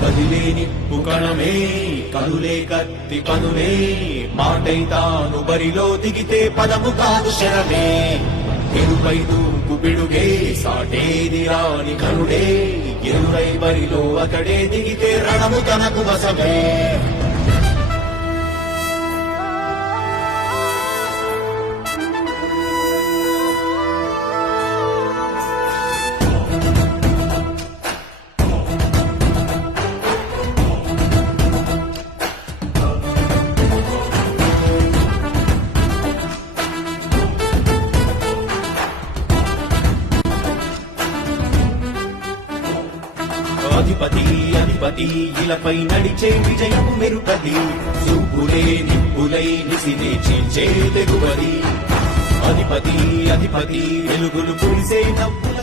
కదిలేని పుకణమే కనులే కత్తి పనులే మాటై తాను బరిలో దిగితే పదము కాదు శరమే ఎరుపై తూపు పిడుగే సాటేది రాని కనుడే ఎరురై బరిలో అతడే దిగితే రణము తనకు వశమే అధిపతి అధిపతి ఇలపై నడిచే విజయము మెరుపది చూపులే నిప్పులై నిసినే చీల్చే తెగువది అధిపతి అధిపతి వెలుగులు కురిసే నవ్వుల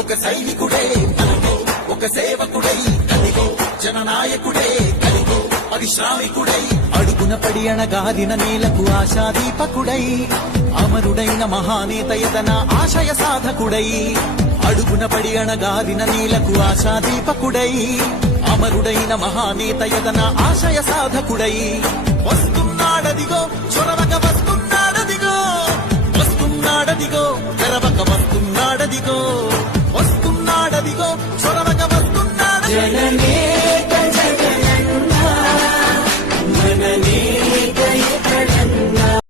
ఒక సైనికుడే మనకో ఒక సేవకుడై కలిగో జననాయకుడే కలిగో అది శ్రామికుడై అడుగున పడి అణగాదిన నేలకు ఆశాదీపకుడై అమరుడైన మహానేత యతన ఆశయ సాధకుడై అడుగున పడి అణగాదిన నేలకు ఆశాదీపకుడై అమరుడైన మహానేత యతన ఆశయ సాధకుడై వస్తున్నాడదిగో చొరవ